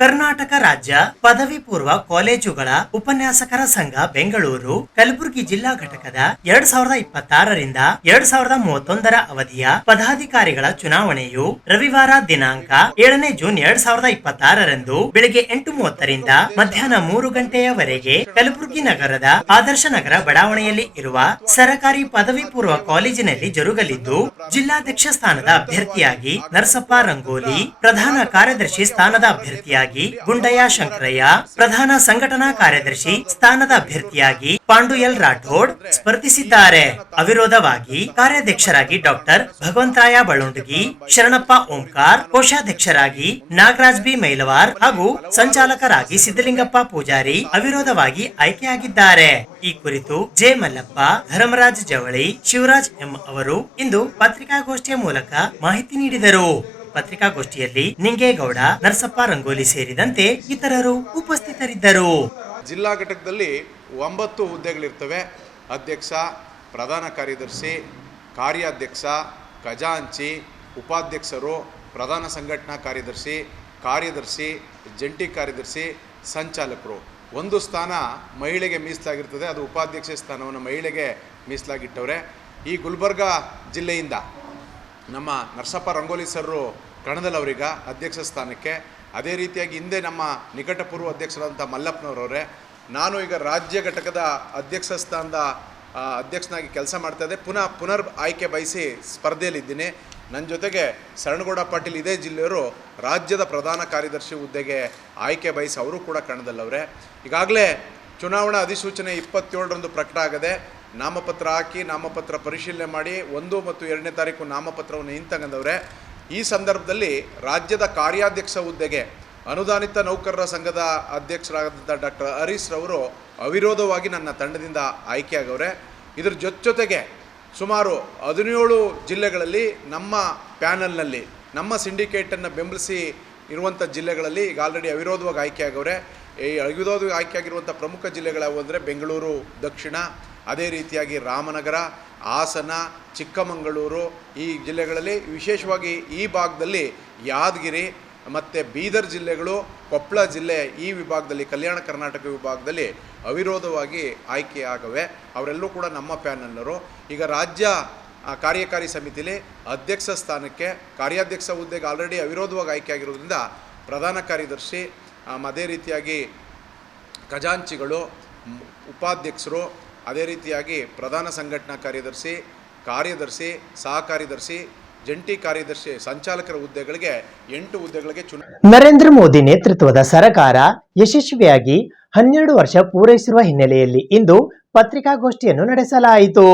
ಕರ್ನಾಟಕ ರಾಜ್ಯ ಪದವಿ ಪೂರ್ವ ಕಾಲೇಜುಗಳ ಉಪನ್ಯಾಸಕರ ಸಂಘ ಬೆಂಗಳೂರು ಕಲಬುರಗಿ ಜಿಲ್ಲಾ ಘಟಕದ 2026ರಿಂದ 2031ರ ಅವಧಿಯ ಪದಾಧಿಕಾರಿಗಳ ಚುನಾವಣೆಯು ರವಿವಾರ ದಿನಾಂಕ 7ನೇ ಜೂನ್ 2026ರಂದು ಬೆಳಗ್ಗೆ 8:30ರಿಂದ ಮಧ್ಯಾಹ್ನ 3 ಗಂಟೆಯವರೆಗೆ ಕಲಬುರಗಿ ನಗರದ ಆದರ್ಶ ನಗರ ಬಡಾವಣೆಯಲ್ಲಿ ಇರುವ ಸರಕಾರಿ ಪದವಿ ಪೂರ್ವ ಕಾಲೇಜಿನಲ್ಲಿ ಜರುಗಲಿದ್ದು, ಜಿಲ್ಲಾಧ್ಯಕ್ಷ ಸ್ಥಾನದ ಅಭ್ಯರ್ಥಿಯಾಗಿ ನರಸಪ್ಪ ರಂಗೋಲಿ, ಪ್ರಧಾನ ಕಾರ್ಯದರ್ಶಿ ಸ್ಥಾನದ ಅಭ್ಯರ್ಥಿಯಾಗಿ ಅಭ್ಯರ್ಥಿಯಾಗಿ ಗುಂಡಯ್ಯ ಶಂಕರಯ್ಯ, ಪ್ರಧಾನ ಸಂಘಟನಾ ಕಾರ್ಯದರ್ಶಿ ಸ್ಥಾನದ ಅಭ್ಯರ್ಥಿಯಾಗಿ ಪಾಂಡು ಎಲ್ ರಾಠೋಡ್ ಸ್ಪರ್ಧಿಸಿದ್ದಾರೆ. ಅವಿರೋಧವಾಗಿ ಕಾರ್ಯಾಧ್ಯಕ್ಷರಾಗಿ ಡಾಕ್ಟರ್ ಭಗವಂತರಾಯ ಬಳುಂಡಗಿ, ಶರಣಪ್ಪ ಓಂಕಾರ್, ಕೋಶಾಧ್ಯಕ್ಷರಾಗಿ ನಾಗರಾಜ್ ಬಿ ಮೈಲವಾರ್ ಹಾಗೂ ಸಂಚಾಲಕರಾಗಿ ಸಿದ್ದಲಿಂಗಪ್ಪ ಪೂಜಾರಿ ಅವಿರೋಧವಾಗಿ ಆಯ್ಕೆಯಾಗಿದ್ದಾರೆ. ಈ ಕುರಿತು ಜೆ ಮಲ್ಲಪ್ಪ, ಧರ್ಮರಾಜ್ ಜವಳಿ, ಶಿವರಾಜ್ ಎಂ ಅವರು ಇಂದು ಪತ್ರಿಕಾಗೋಷ್ಠಿಯ ಮೂಲಕ ಮಾಹಿತಿ ನೀಡಿದರು. ಪತ್ರಿಕಾಗೋಷ್ಠಿಯಲ್ಲಿ ನಿಂಗೇಗೌಡ, ನರಸಪ್ಪ ರಂಗೋಲಿ ಸೇರಿದಂತೆ ಇತರರು ಉಪಸ್ಥಿತರಿದ್ದರು. ಜಿಲ್ಲಾ ಘಟಕದಲ್ಲಿ 9 ಹುದ್ದೆಗಳಿರ್ತವೆ. ಅಧ್ಯಕ್ಷ, ಪ್ರಧಾನ ಕಾರ್ಯದರ್ಶಿ, ಕಾರ್ಯಾಧ್ಯಕ್ಷ, ಖಜಾಂಚಿ, ಉಪಾಧ್ಯಕ್ಷರು, ಪ್ರಧಾನ ಸಂಘಟನಾ ಕಾರ್ಯದರ್ಶಿ, ಕಾರ್ಯದರ್ಶಿ, ಜಂಟಿ ಕಾರ್ಯದರ್ಶಿ, ಸಂಚಾಲಕರು. ಒಂದು ಸ್ಥಾನ ಮಹಿಳೆಗೆ ಮೀಸಲಾಗಿರ್ತದೆ, ಅದು ಉಪಾಧ್ಯಕ್ಷ ಸ್ಥಾನವನ್ನು ಮಹಿಳೆಗೆ ಮೀಸಲಾಗಿಟ್ಟವ್ರೆ. ಈ ಗುಲ್ಬರ್ಗ ಜಿಲ್ಲೆಯಿಂದ ನಮ್ಮ ನರಸಪ್ಪ ರಂಗೋಲಿ ಸರ್ರು ಕಣದಲ್ಲವರೀಗ ಅಧ್ಯಕ್ಷ ಸ್ಥಾನಕ್ಕೆ. ಅದೇ ರೀತಿಯಾಗಿ ಹಿಂದೆ ನಮ್ಮ ನಿಕಟಪೂರ್ವ ಅಧ್ಯಕ್ಷರಾದಂಥ ಮಲ್ಲಪ್ಪನವರವರೇ. ನಾನು ಈಗ ರಾಜ್ಯ ಘಟಕದ ಅಧ್ಯಕ್ಷ ಸ್ಥಾನದ ಅಧ್ಯಕ್ಷನಾಗಿ ಕೆಲಸ ಮಾಡ್ತಾಯಿದ್ದೆ. ಪುನರ್ ಆಯ್ಕೆ ಬಯಸಿ ಸ್ಪರ್ಧೆಯಲ್ಲಿದ್ದೀನಿ. ನನ್ನ ಜೊತೆಗೆ ಶರಣಗೌಡ ಪಾಟೀಲ್ ಇದೇ ಜಿಲ್ಲೆಯವರು ರಾಜ್ಯದ ಪ್ರಧಾನ ಕಾರ್ಯದರ್ಶಿ ಹುದ್ದೆಗೆ ಆಯ್ಕೆ ಬಯಸಿ ಅವರು ಕೂಡ ಕಣದಲ್ಲವ್ರೆ. ಈಗಾಗಲೇ ಚುನಾವಣಾ ಅಧಿಸೂಚನೆ 27ರಂದು ಪ್ರಕಟ ಆಗದೆ. ನಾಮಪತ್ರ ಹಾಕಿ ನಾಮಪತ್ರ ಪರಿಶೀಲನೆ ಮಾಡಿ 1 ಮತ್ತು 2ನೇ ತಾರೀಕು ನಾಮಪತ್ರವನ್ನು ಹಿಂತಂಗಂದವ್ರೆ. ಈ ಸಂದರ್ಭದಲ್ಲಿ ರಾಜ್ಯದ ಕಾರ್ಯಾಧ್ಯಕ್ಷ ಹುದ್ದೆಗೆ ಅನುದಾನಿತ ನೌಕರರ ಸಂಘದ ಅಧ್ಯಕ್ಷರಾದಂಥ ಡಾಕ್ಟರ್ ಹರೀಶ್ ರವರು ಅವಿರೋಧವಾಗಿ ನನ್ನ ತಂಡದಿಂದ ಆಯ್ಕೆಯಾಗವ್ರೆ. ಇದ್ರ ಜೊತೆಗೆ ಸುಮಾರು 17 ಜಿಲ್ಲೆಗಳಲ್ಲಿ ನಮ್ಮ ಪ್ಯಾನಲ್ನಲ್ಲಿ ನಮ್ಮ ಸಿಂಡಿಕೇಟನ್ನು ಬೆಂಬಲಿಸಿ ಇರುವಂಥ ಜಿಲ್ಲೆಗಳಲ್ಲಿ ಈಗ ಆಲ್ರೆಡಿ ಅವಿರೋಧವಾಗಿ ಆಯ್ಕೆಯಾಗವ್ರೆ. ಈ ಅವಿರೋಧವಾಗಿ ಆಯ್ಕೆಯಾಗಿರುವಂಥ ಪ್ರಮುಖ ಜಿಲ್ಲೆಗಳಾವು ಅಂದರೆ ಬೆಂಗಳೂರು ದಕ್ಷಿಣ, ಅದೇ ರೀತಿಯಾಗಿ ರಾಮನಗರ, ಹಾಸನ, ಚಿಕ್ಕಮಗಳೂರು ಈ ಜಿಲ್ಲೆಗಳಲ್ಲಿ, ವಿಶೇಷವಾಗಿ ಈ ಭಾಗದಲ್ಲಿ ಯಾದಗಿರಿ ಮತ್ತು ಬೀದರ್ ಜಿಲ್ಲೆಗಳು, ಕೊಪ್ಪಳ ಜಿಲ್ಲೆ ಈ ವಿಭಾಗದಲ್ಲಿ, ಕಲ್ಯಾಣ ಕರ್ನಾಟಕ ವಿಭಾಗದಲ್ಲಿ ಅವಿರೋಧವಾಗಿ ಆಯ್ಕೆಯಾಗವೆ. ಅವರೆಲ್ಲರೂ ಕೂಡ ನಮ್ಮ ಪ್ಯಾನಲ್ನರು. ಈಗ ರಾಜ್ಯ ಕಾರ್ಯಕಾರಿ ಸಮಿತಿಲಿ ಅಧ್ಯಕ್ಷ ಸ್ಥಾನಕ್ಕೆ, ಕಾರ್ಯಾಧ್ಯಕ್ಷ ಹುದ್ದೆಗೆ ಆಲ್ರೆಡಿ ಅವಿರೋಧವಾಗಿ ಆಯ್ಕೆಯಾಗಿರೋದ್ರಿಂದ ಪ್ರಧಾನ ಕಾರ್ಯದರ್ಶಿ, ಅದೇ ರೀತಿಯಾಗಿ ಖಜಾಂಚಿಗಳು, ಉಪಾಧ್ಯಕ್ಷರು, ಅದೇ ರೀತಿಯಾಗಿ ಪ್ರಧಾನ ಸಂಘಟನಾ ಕಾರ್ಯದರ್ಶಿ, ಕಾರ್ಯದರ್ಶಿ, ಸಹ ಕಾರ್ಯದರ್ಶಿ, ಜಂಟಿ ಕಾರ್ಯದರ್ಶಿ, ಸಂಚಾಲಕರ ಹುದ್ದೆಗಳಿಗೆ 8 ಹುದ್ದೆಗಳಿಗೆ ನರೇಂದ್ರ ಮೋದಿ ನೇತೃತ್ವದ ಸರ್ಕಾರ ಯಶಸ್ವಿಯಾಗಿ 12 ವರ್ಷ ಪೂರೈಸಿರುವ ಹಿನ್ನೆಲೆಯಲ್ಲಿ ಇಂದು ಪತ್ರಿಕಾಗೋಷ್ಠಿಯನ್ನು ನಡೆಸಲಾಯಿತು.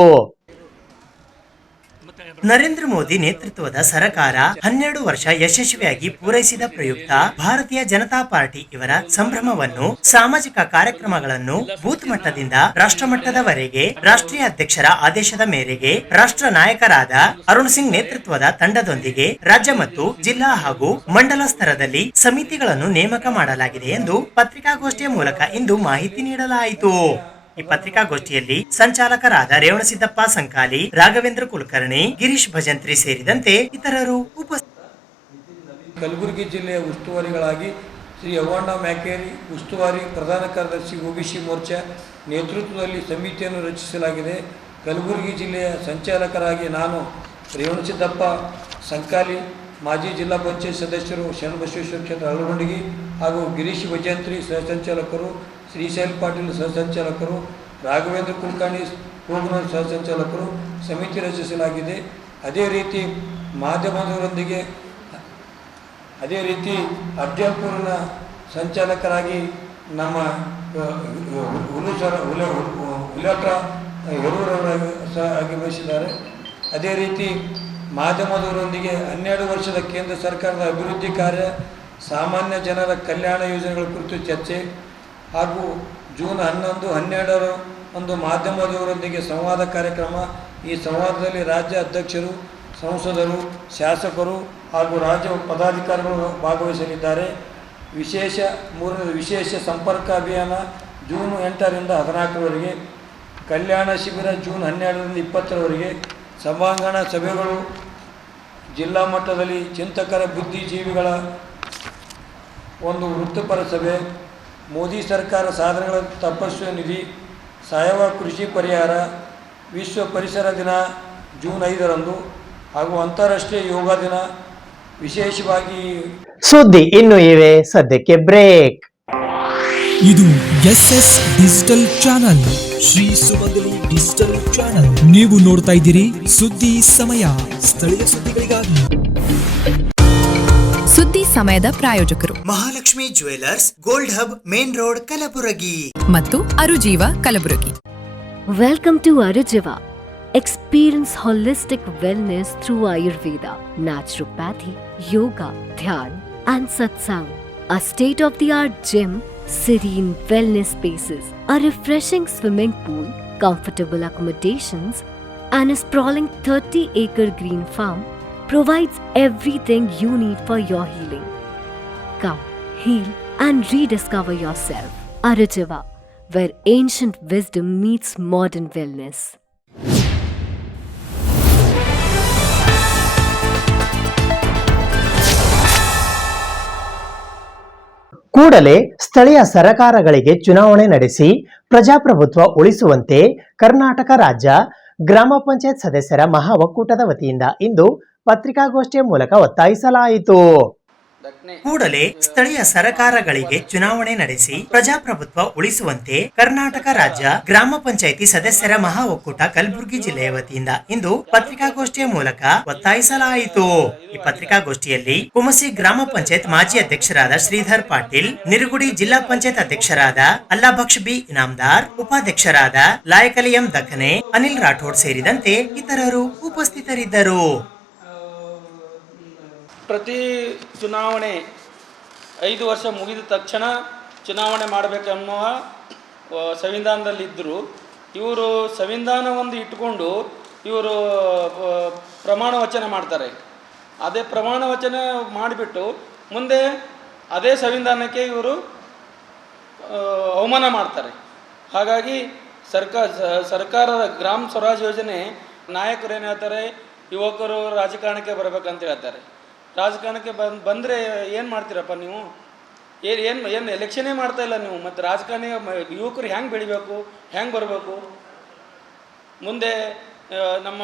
ನರೇಂದ್ರ ಮೋದಿ ನೇತೃತ್ವದ ಸರ್ಕಾರ 12 ವರ್ಷ ಯಶಸ್ವಿಯಾಗಿ ಪೂರೈಸಿದ ಪ್ರಯುಕ್ತ ಭಾರತೀಯ ಜನತಾ ಪಾರ್ಟಿ ಇವರ ಸಂಭ್ರಮವನ್ನು ಸಾಮಾಜಿಕ ಕಾರ್ಯಕ್ರಮಗಳನ್ನು ಬೂತ್ ಮಟ್ಟದಿಂದ ರಾಷ್ಟ್ರ ಮಟ್ಟದವರೆಗೆ ರಾಷ್ಟ್ರೀಯ ಅಧ್ಯಕ್ಷರ ಆದೇಶದ ಮೇರೆಗೆ ರಾಷ್ಟ್ರ ನಾಯಕರಾದ ಅರುಣ್ ಸಿಂಗ್ ನೇತೃತ್ವದ ತಂಡದೊಂದಿಗೆ ರಾಜ್ಯ ಮತ್ತು ಜಿಲ್ಲಾ ಹಾಗೂ ಮಂಡಲ ಸ್ತರದಲ್ಲಿ ಸಮಿತಿಗಳನ್ನು ನೇಮಕ ಮಾಡಲಾಗಿದೆ ಎಂದು ಪತ್ರಿಕಾಗೋಷ್ಠಿಯ ಮೂಲಕ ಇಂದು ಮಾಹಿತಿ ನೀಡಲಾಯಿತು. ಈ ಪತ್ರಿಕಾಗೋಷ್ಠಿಯಲ್ಲಿ ಸಂಚಾಲಕರಾದ ರೇವಣಸಿದ್ದಪ್ಪ ಸಂಕಾಲಿ, ರಾಘವೇಂದ್ರ ಕುಲಕರ್ಣಿ, ಗಿರೀಶ್ ಭಜಂತ್ರಿ ಸೇರಿದಂತೆ ಇತರರು ಉಪಸ್ಥಿತರಿದ್ದರು. ಕಲಬುರಗಿ ಜಿಲ್ಲೆಯ ಉಸ್ತುವಾರಿಗಳಾಗಿ ಶ್ರೀ ಯವ್ವಣ್ಣ ಮ್ಯಾಕೇರಿ, ಉಸ್ತುವಾರಿ ಪ್ರಧಾನ ಕಾರ್ಯದರ್ಶಿ OBC ಮೋರ್ಚಾ ನೇತೃತ್ವದಲ್ಲಿ ಸಮಿತಿಯನ್ನು ರಚಿಸಲಾಗಿದೆ. ಕಲಬುರಗಿ ಜಿಲ್ಲೆಯ ಸಂಚಾಲಕರಾಗಿ ನಾನು ರೇವಣಸಿದ್ದಪ್ಪ ಸಂಕಾಲಿ, ಮಾಜಿ ಜಿಲ್ಲಾ ಪಂಚಾಯತ್ ಸದಸ್ಯರು ಶರಣಬಸವೇಶ್ವರ ಕ್ಷೇತ್ರ ಅಳಗೊಂಡಿಗಿ ಹಾಗೂ ಗಿರೀಶ್ ಭಜಂತ್ರಿ ಸಹ ಸಂಚಾಲಕರು, ಶ್ರೀಶೈಲ್ ಪಾಟೀಲ್ ಸಹ ಸಂಚಾಲಕರು, ರಾಘವೇಂದ್ರ ಕುಲಕರ್ಣಿ ಕೂಗನೂರು ಸಹ ಸಂಚಾಲಕರು ಸಮಿತಿ ರಚಿಸಲಾಗಿದೆ. ಅದೇ ರೀತಿ ಮಾಧ್ಯಮದವರೊಂದಿಗೆ ಅಫ್ಜಲ್ಪುರ್ನ ಸಂಚಾಲಕರಾಗಿ ನಮ್ಮ ಹುಲಟ್ರ ಹೆರೂರವರ ಸಹ ಆಗಮಿಸಿದ್ದಾರೆ. ಅದೇ ರೀತಿ ಮಾಧ್ಯಮದವರೊಂದಿಗೆ 12 ವರ್ಷದ ಕೇಂದ್ರ ಸರ್ಕಾರದ ಅಭಿವೃದ್ಧಿ ಕಾರ್ಯ, ಸಾಮಾನ್ಯ ಜನರ ಕಲ್ಯಾಣ ಯೋಜನೆಗಳ ಕುರಿತು ಚರ್ಚೆ ಹಾಗೂ ಜೂನ್ 11, 12 ಮಾಧ್ಯಮದವರೊಂದಿಗೆ ಸಂವಾದ ಕಾರ್ಯಕ್ರಮ. ಈ ಸಂವಾದದಲ್ಲಿ ರಾಜ್ಯ ಅಧ್ಯಕ್ಷರು, ಸಂಸದರು, ಶಾಸಕರು ಹಾಗೂ ರಾಜ್ಯ ಪದಾಧಿಕಾರಿಗಳು ಭಾಗವಹಿಸಲಿದ್ದಾರೆ. ವಿಶೇಷ ಸಂಪರ್ಕ ಅಭಿಯಾನ ಜೂನ್ 8ರಿಂದ 14ರವರೆಗೆ, ಕಲ್ಯಾಣ ಶಿಬಿರ ಜೂನ್ 12ರಿಂದ 20ರವರೆಗೆ, ಸಭಾಂಗಣ ಸಭೆಗಳು, ಜಿಲ್ಲಾ ಮಟ್ಟದಲ್ಲಿ ಚಿಂತಕರ ಬುದ್ಧಿಜೀವಿಗಳ ಒಂದು ವೃತ್ತಿಪರ ಸಭೆ, ಮೋದಿ ಸರ್ಕಾರ ಸಾಧನೆಗಳ ತಪಸ್ವಿ ನಿಧಿ, ಸಾವಯವ ಕೃಷಿ ಪರಿಹಾರ, ವಿಶ್ವ ಪರಿಸರ ದಿನ ಜೂನ್ 5ರಂದು ಹಾಗೂ ಅಂತಾರಾಷ್ಟ್ರೀಯ ಯೋಗ ದಿನ. ವಿಶೇಷವಾಗಿ ಸುದ್ದಿ ಇನ್ನು ಇವೆ, ಸದ್ಯಕ್ಕೆ ಬ್ರೇಕ್. ಇದು SS ಡಿಜಿಟಲ್ ಚಾನಲ್, ಶ್ರೀ ಸುಮಂಗಲಿ ಡಿಜಿಟಲ್ ಚಾನಲ್. ನೀವು ನೋಡ್ತಾ ಇದ್ದೀರಿ ಸುದ್ದಿ ಸಮಯ, ಸ್ಥಳೀಯ ಸುದ್ದಿಗಳಿಗಾಗಿ. ಸುದ್ದಿ ಸಮಯದ ಪ್ರಾಯೋಜಕರು Mahalakshmi jewellers, gold hub, main road, Kalaburagi ಮತ್ತು ಅರುಜೀವ Kalaburagi. Welcome to Arujiva. Experience holistic wellness through Ayurveda, naturopathy, yoga, dhyan, and satsang. A state-of-the-art gym, serene wellness spaces, a refreshing swimming pool, comfortable accommodations, and a sprawling 30-acre green farm provides everything you need for your healing. Come, heal, and rediscover yourself. Arujiva, where ancient wisdom meets modern wellness. ಕೂಡಲೇ ಸ್ಥಳೀಯ ಸರಕಾರಗಳಿಗೆ ಚುನಾವಣೆ ನಡೆಸಿ ಪ್ರಜಾಪ್ರಭುತ್ವ ಉಳಿಸುವಂತೆ ಕರ್ನಾಟಕ ರಾಜ್ಯ ಗ್ರಾಮ ಪಂಚಾಯತ್ ಸದಸ್ಯರ ಮಹಾ ಒಕ್ಕೂಟದ ವತಿಯಿಂದ ಇಂದು ಪತ್ರಿಕಾಗೋಷ್ಠಿಯ ಮೂಲಕ ಒತ್ತಾಯಿಸಲಾಯಿತು. ಕೂಡಲೇ ಸ್ಥಳೀಯ ಸರಕಾರಗಳಿಗೆ ಚುನಾವಣೆ ನಡೆಸಿ ಪ್ರಜಾಪ್ರಭುತ್ವ ಉಳಿಸುವಂತೆ ಕರ್ನಾಟಕ ರಾಜ್ಯ ಗ್ರಾಮ ಪಂಚಾಯಿತಿ ಸದಸ್ಯರ ಮಹಾ ಒಕ್ಕೂಟ ಕಲಬುರಗಿ ಜಿಲ್ಲೆಯ ವತಿಯಿಂದ ಇಂದು ಪತ್ರಿಕಾಗೋಷ್ಠಿಯ ಮೂಲಕ ಒತ್ತಾಯಿಸಲಾಯಿತು. ಈ ಪತ್ರಿಕಾಗೋಷ್ಠಿಯಲ್ಲಿ ಕುಮಸಿ ಗ್ರಾಮ ಪಂಚಾಯತ್ ಮಾಜಿ ಅಧ್ಯಕ್ಷರಾದ ಶ್ರೀಧರ್ ಪಾಟೀಲ್, ನಿರುಗುಡಿ ಜಿಲ್ಲಾ ಪಂಚಾಯತ್ ಅಧ್ಯಕ್ಷರಾದ ಅಲ್ಲಾಬಕ್ಷ್ ಬಿ ಇನಾಮ್ದಾರ್, ಉಪಾಧ್ಯಕ್ಷರಾದ ಲಾಯಕಲಿ ಎಂ ದಖನೆ, ಅನಿಲ್ ರಾಠೋಡ್ ಸೇರಿದಂತೆ ಇತರರು ಉಪಸ್ಥಿತರಿದ್ದರು. ಪ್ರತಿ ಚುನಾವಣೆ 5 ವರ್ಷ ಮುಗಿದ ತಕ್ಷಣ ಚುನಾವಣೆ ಮಾಡಬೇಕೆನ್ನುವ ಸಂವಿಧಾನದಲ್ಲಿದ್ದರು. ಇವರು ಸಂವಿಧಾನವನ್ನು ಇಟ್ಟುಕೊಂಡು ಇವರು ಪ್ರಮಾಣ ವಚನ ಮಾಡ್ತಾರೆ. ಅದೇ ಪ್ರಮಾಣ ವಚನ ಮಾಡಿಬಿಟ್ಟು ಮುಂದೆ ಅದೇ ಸಂವಿಧಾನಕ್ಕೆ ಇವರು ಅವಮಾನ ಮಾಡ್ತಾರೆ. ಹಾಗಾಗಿ ಸರ್ಕಾರದ ಗ್ರಾಮ ಸ್ವರಾಜ್ ಯೋಜನೆ ನಾಯಕರು ಏನು ಹೇಳ್ತಾರೆ, ಯುವಕರು ರಾಜಕಾರಣಕ್ಕೆ ಬರಬೇಕಂತ ಹೇಳ್ತಾರೆ. ರಾಜಕಾರಣಕ್ಕೆ ಬಂದರೆ ಏನು ಮಾಡ್ತೀರಪ್ಪ ನೀವು? ಏನು ಎಲೆಕ್ಷನ್ನೇ ಮಾಡ್ತಾ ಇಲ್ಲ ನೀವು. ಮತ್ತು ರಾಜಕಾರಣಿ ಯುವಕರು ಹೆಂಗೆ ಬೆಳಿಬೇಕು, ಹೆಂಗೆ ಬರಬೇಕು? ಮುಂದೆ ನಮ್ಮ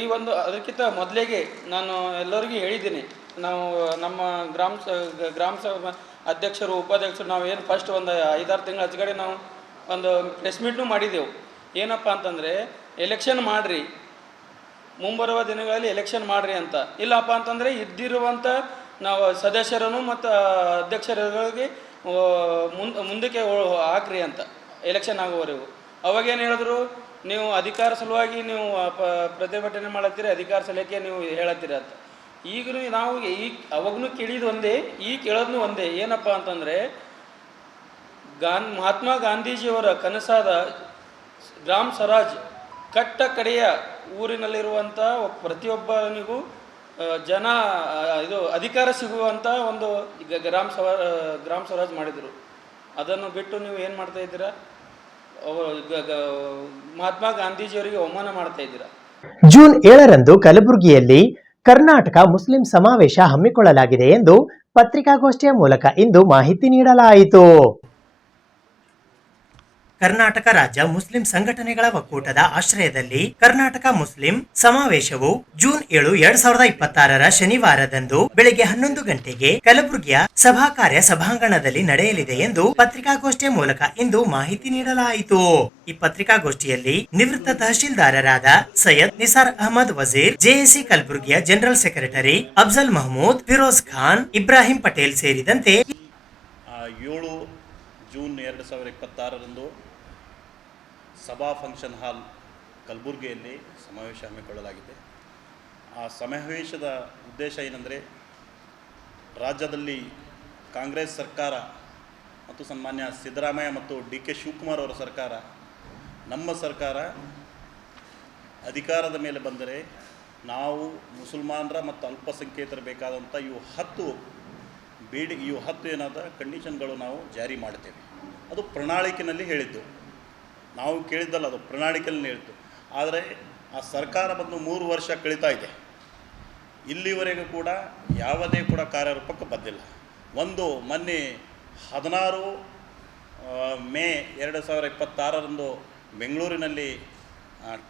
ಈ ಒಂದು ಅದಕ್ಕಿಂತ ಮೊದಲಿಗೆ ನಾನು ಎಲ್ಲರಿಗೂ ಹೇಳಿದ್ದೀನಿ, ನಾವು ನಮ್ಮ ಗ್ರಾಮ ಸಭಾ ಅಧ್ಯಕ್ಷರು, ಉಪಾಧ್ಯಕ್ಷರು ನಾವು ಏನು ಫಸ್ಟ್ ಒಂದು 5-6 ತಿಂಗಳ ಹಚ್ಗಡೆ ನಾವು ಒಂದು ಪ್ರೆಸ್ ಮೀಟ್ನೂ ಮಾಡಿದೆವು. ಏನಪ್ಪ ಅಂತಂದರೆ, ಎಲೆಕ್ಷನ್ ಮಾಡಿರಿ, ಮುಂಬರುವ ದಿನಗಳಲ್ಲಿ ಎಲೆಕ್ಷನ್ ಮಾಡಿರಿ ಅಂತ. ಇಲ್ಲಪ್ಪ ಅಂತಂದರೆ ಇದ್ದಿರುವಂಥ ನಾವು ಸದಸ್ಯರನ್ನು ಮತ್ತು ಅಧ್ಯಕ್ಷರುಗಳಿಗೆ ಮುಂದಕ್ಕೆ ಹಾಕ್ರಿ ಅಂತ ಎಲೆಕ್ಷನ್ ಆಗುವವರೆಗೂ. ಅವಾಗೇನು ಹೇಳಿದ್ರು, ನೀವು ಅಧಿಕಾರ ಸಲುವಾಗಿ ನೀವು ಪ್ರತಿಭಟನೆ ಮಾಡತ್ತೀರಿ, ಅಧಿಕಾರ ಸಲಕ್ಕೆ ನೀವು ಹೇಳತ್ತೀರಿ ಅಂತ. ಈಗಲೂ ನಾವು ಅವಾಗೂ ಕೇಳಿದ್ದು ಒಂದೇ, ಈಗ ಕೇಳೋದು ಒಂದೇ. ಏನಪ್ಪ ಅಂತಂದರೆ, ಮಹಾತ್ಮ ಗಾಂಧೀಜಿಯವರ ಕನಸಾದ ಗ್ರಾಮ ಸ್ವರಾಜ್ ಕಟ್ಟ ಕಡೆಯ ಊರಿನಲ್ಲಿರುವಂಥ ಪ್ರತಿಯೊಬ್ಬನಿಗೂ ಇದು ಅಧಿಕಾರ ಸಿಗುವಂಥ ಒಂದು ಗ್ರಾಮ ಸ್ವರಾಜ್ ಮಾಡಿದರು. ಅದನ್ನು ಬಿಟ್ಟು ನೀವು ಏನು ಮಾಡ್ತಾ ಇದ್ದೀರಾ? ಮಹಾತ್ಮ ಗಾಂಧೀಜಿಯವರಿಗೆ ಅವಮಾನ ಮಾಡ್ತಾ ಇದ್ದೀರಾ. ಜೂನ್ 7ರಂದು ಕಲಬುರಗಿಯಲ್ಲಿ ಕರ್ನಾಟಕ ಮುಸ್ಲಿಂ ಸಮಾವೇಶ ಹಮ್ಮಿಕೊಳ್ಳಲಾಗಿದೆ ಎಂದು ಪತ್ರಿಕಾಗೋಷ್ಠಿಯ ಮೂಲಕ ಇಂದು ಮಾಹಿತಿ ನೀಡಲಾಯಿತು. ಕರ್ನಾಟಕ ರಾಜ್ಯ ಮುಸ್ಲಿಂ ಸಂಘಟನೆಗಳ ಒಕ್ಕೂಟದ ಆಶ್ರಯದಲ್ಲಿ ಕರ್ನಾಟಕ ಮುಸ್ಲಿಂ ಸಮಾವೇಶವು ಜೂನ್ 7, 2026 ಶನಿವಾರದಂದು ಬೆಳಗ್ಗೆ 11 ಗಂಟೆಗೆ ಕಲಬುರಗಿಯ ಸಭಾ ಕಾರ್ಯ ಸಭಾಂಗಣದಲ್ಲಿ ನಡೆಯಲಿದೆ ಎಂದು ಪತ್ರಿಕಾಗೋಷ್ಠಿಯ ಮೂಲಕ ಇಂದು ಮಾಹಿತಿ ನೀಡಲಾಯಿತು. ಈ ಪತ್ರಿಕಾಗೋಷ್ಠಿಯಲ್ಲಿ ನಿವೃತ್ತ ತಹಶೀಲ್ದಾರರಾದ ಸೈಯದ್ ನಿಸಾರ್ ಅಹಮದ್ ವಜೀರ್, ಜೆಎಸಿ ಕಲಬುರಗಿಯ ಜನರಲ್ ಸೆಕ್ರೆಟರಿ ಅಫ್ಜಲ್ ಮಹಮೂದ್, ಫಿರೋಜ್ ಖಾನ್, ಇಬ್ರಾಹಿಂ ಪಟೇಲ್ ಸೇರಿದಂತೆ 7 ಜೂನ್ 2026ರಂದು ಸಭಾ ಫಂಕ್ಷನ್ ಹಾಲ್ ಕಲಬುರಗಿಯಲ್ಲಿ ಸಮಾವೇಶ ಹಮ್ಮಿಕೊಳ್ಳಲಾಗಿದೆ. ಆ ಸಮಾವೇಶದ ಉದ್ದೇಶ ಏನೆಂದರೆ, ರಾಜ್ಯದಲ್ಲಿ ಕಾಂಗ್ರೆಸ್ ಸರ್ಕಾರ ಮತ್ತು ಸನ್ಮಾನ್ಯ ಸಿದ್ದರಾಮಯ್ಯ ಮತ್ತು ಡಿ.ಕೆ. ಶಿವಕುಮಾರ್ ಅವರ ಸರ್ಕಾರ, ನಮ್ಮ ಸರ್ಕಾರ ಅಧಿಕಾರದ ಮೇಲೆ ಬಂದರೆ ನಾವು ಮುಸಲ್ಮಾನರ ಮತ್ತು ಅಲ್ಪಸಂಖ್ಯಾತರ ಬೇಕಾದಂಥ ಇವು 10 ಏನಾದ ಕಂಡೀಷನ್ಗಳು ನಾವು ಜಾರಿ ಮಾಡ್ತೇವೆ. ಅದು ಪ್ರಣಾಳಿಕೆಯಲ್ಲಿ ಹೇಳಿದ್ದು, ನಾವು ಕೇಳಿದ್ದಲ್ಲ, ಅದು ಪ್ರಣಾಳಿಕೆಯಲ್ಲಿ ಹೇಳಿದ್ದು. ಆದರೆ ಆ ಸರ್ಕಾರ ಬಂದು 3 ವರ್ಷ ಕಳೀತಾ ಇದೆ, ಇಲ್ಲಿವರೆಗೂ ಕೂಡ ಯಾವುದೇ ಕೂಡ ಕಾರ್ಯರೂಪಕ್ಕೆ ಬಂದಿಲ್ಲ. ಮೊನ್ನೆ 16 ಮೇ 2026ರಂದು ಬೆಂಗಳೂರಿನಲ್ಲಿ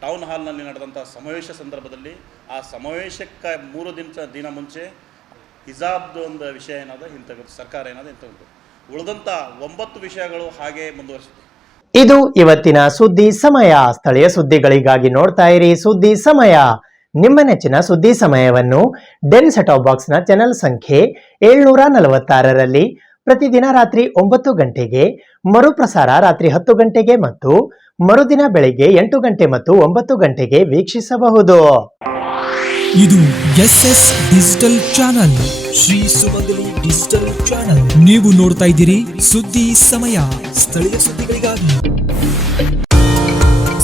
ಟೌನ್ ಹಾಲ್ನಲ್ಲಿ ನಡೆದಂಥ ಸಮಾವೇಶ ಸಂದರ್ಭದಲ್ಲಿ ಆ ಸಮಾವೇಶಕ್ಕೆ 3 ದಿನ ಮುಂಚೆ ಹಿಜಾಬ್ದು ಒಂದು ವಿಷಯ ಏನಾದ ಸರ್ಕಾರ ಉಳಿದಂಥ 9 ವಿಷಯಗಳು ಹಾಗೆ ಮುಂದುವರಿಸಿದೆ. ಇದು ಇವತ್ತಿನ ಸುದ್ದಿ ಸಮಯ. ಸ್ಥಳೀಯ ಸುದ್ದಿಗಳಿಗಾಗಿ ನೋಡ್ತಾ ಇರಿ ಸುದ್ದಿ ಸಮಯ. ನಿಮ್ಮ ನೆಚ್ಚಿನ ಸುದ್ದಿ ಸಮಯವನ್ನು ಡೆನ್ ಸೆಟಾಪ್ ಬಾಕ್ಸ್ನ ಚಾನೆಲ್ ಸಂಖ್ಯೆ 746ರಲ್ಲಿ ಪ್ರತಿದಿನ ರಾತ್ರಿ 9 ಗಂಟೆಗೆ, ಮರುಪ್ರಸಾರ ರಾತ್ರಿ 10 ಗಂಟೆಗೆ ಮತ್ತು ಮರುದಿನ ಬೆಳಿಗ್ಗೆ 8 ಗಂಟೆ ಮತ್ತು 9 ಗಂಟೆಗೆ ವೀಕ್ಷಿಸಬಹುದು. ಇದು SS ಡಿಜಿಟಲ್ ಚಾನಲ್, ಶ್ರೀ ಸುಮಂಗಲಿ ಡಿಜಿಟಲ್ ಚಾನಲ್. ನೀವು ನೋಡ್ತಾ ಇದ್ದೀರಿ ಸುದ್ದಿ ಸಮಯ, ಸ್ಥಳೀಯ ಸುದ್ದಿಗಳಿಗಾಗಿ.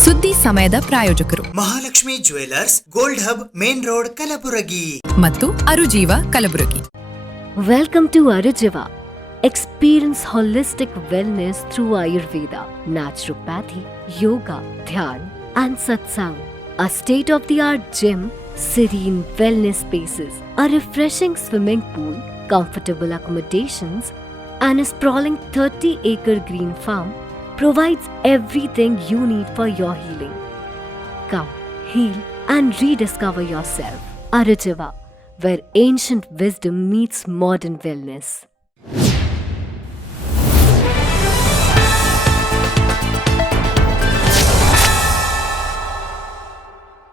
ಸುದ್ದಿ ಸಮಯದ ಪ್ರಾಯೋಜಕರು Mahalakshmi jewellers, gold hub, main road, Kalaburagi ಮತ್ತು ಅರುಜೀವ Kalaburagi. Welcome to Arujiva. Experience holistic wellness through Ayurveda, naturopathy, yoga, dhyan, and satsang. A state-of-the-art gym, serene wellness spaces, a refreshing swimming pool, comfortable accommodations, and a sprawling 30-acre green farm provides everything you need for your healing. Come, heal, and rediscover yourself. Arujiva, where ancient wisdom meets modern wellness.